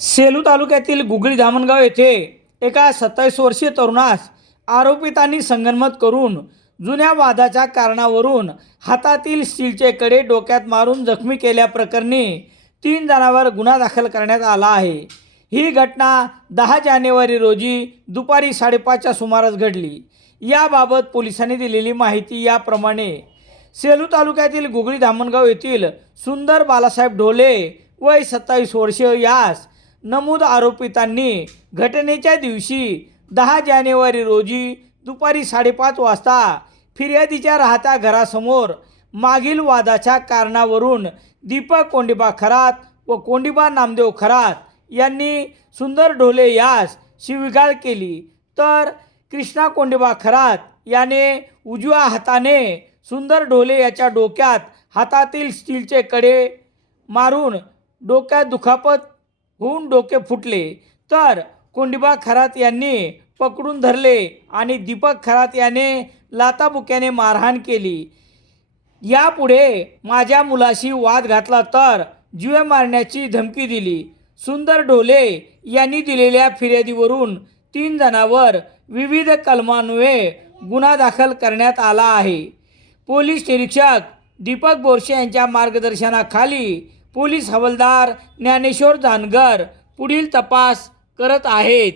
सेलू तालुक्यातील गुगळी धामणगाव येथे एका सत्तावीस वर्षीय तरुणास आरोपितांनी संगनमत करून जुन्या वादाच्या कारणावरून हातातील स्टीलचे कडे डोक्यात मारून जखमी केल्याप्रकरणी तीन जणांवर गुन्हा दाखल करण्यात आला आहे. ही घटना दहा जानेवारी रोजी दुपारी साडेपाचच्या सुमारास घडली. याबाबत पोलिसांनी दिलेली माहिती याप्रमाणे सेलू तालुक्यातील गुगळी धामणगाव येथील सुंदर बालासाहेब ढोले वय सत्तावीस वर्षीय यास नमूद आरोपितांनी घटनेच्या दिवशी दहा जानेवारी रोजी दुपारी साडेपाच वाजता फिर्यादीच्या राहत्या घरासमोर मागील वादाच्या कारणावरून दीपक कोंडिबा खरात व कोंडिबा नामदेव खरात यांनी सुंदर ढोले यास शिवीगाळ केली. तर कृष्णा कोंडिबा खरात याने उजव्या हाताने सुंदर ढोले याच्या डोक्यात हातातील स्टीलचे कडे मारून डोक्यात दुखापत होऊन डोके फुटले. तर कोंडिबा खरात यांनी पकडून धरले आणि दीपक खरात याने लाताबुक्याने मारहाण केली. यापुढे माझ्या मुलाशी वाद घातला तर जीवे मारण्याची धमकी दिली. सुंदर ढोले यांनी दिलेल्या फिर्यादीवरून तीन जणांवर विविध कलमान्वये गुन्हा दाखल करण्यात आला आहे. पोलीस निरीक्षक दीपक बोरशे यांच्या मार्गदर्शनाखाली पोलीस हवालदार ज्ञानेश्वर जानगर पुढील तपास करत आहेत.